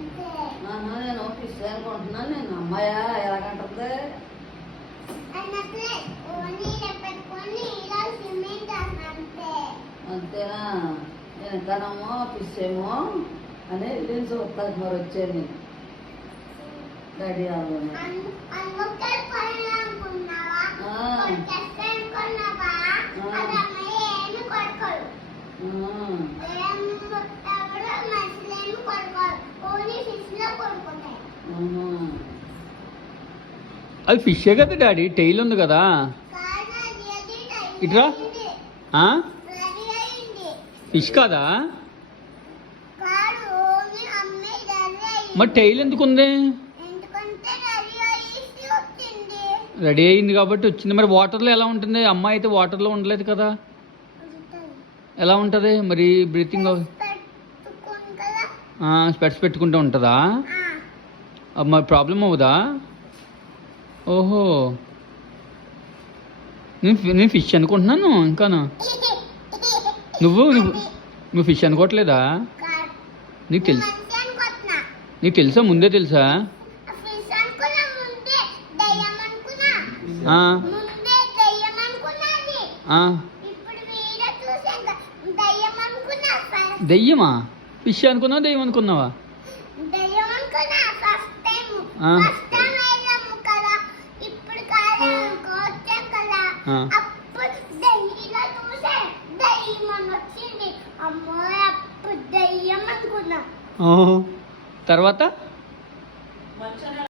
నేను ఫిష్ అనుకుంటున్నాను. నేను అమ్మాయా ఎలాగంటుంది అంతేనా? నేను ఇంకానేమో ఫిష్ ఏమో అని వెళ్ళి చూస్తాను. మరి వచ్చేది రెడీ అవ్వాలి. అది ఫిషే కదా డాడీ, టైల్ ఉంది కదా. ఇట్రా ఫిష్ కాదా? మరి టైల్ ఎందుకు ఉంది? రెడీ అయింది కాబట్టి వచ్చింది. మరి వాటర్లో ఎలా ఉంటుంది? అమ్మాయి అయితే వాటర్లో ఉండలేదు కదా, ఎలా ఉంటుంది మరి? బ్రీతింగ్ స్పెట్స్ పెట్టుకుంటూ ఉంటుందా? మరి ప్రాబ్లం అవుదా? ఓహో, నేను ఫిష్ అనుకుంటున్నాను. ఇంకాను నువ్వు ఫిష్ అనుకోవట్లేదా? నీకు తెలుసా? ముందే తెలుసా? దెయ్యమా? ఫిష్ అనుకున్నావా దెయ్యం అనుకున్నావా? తర్వాత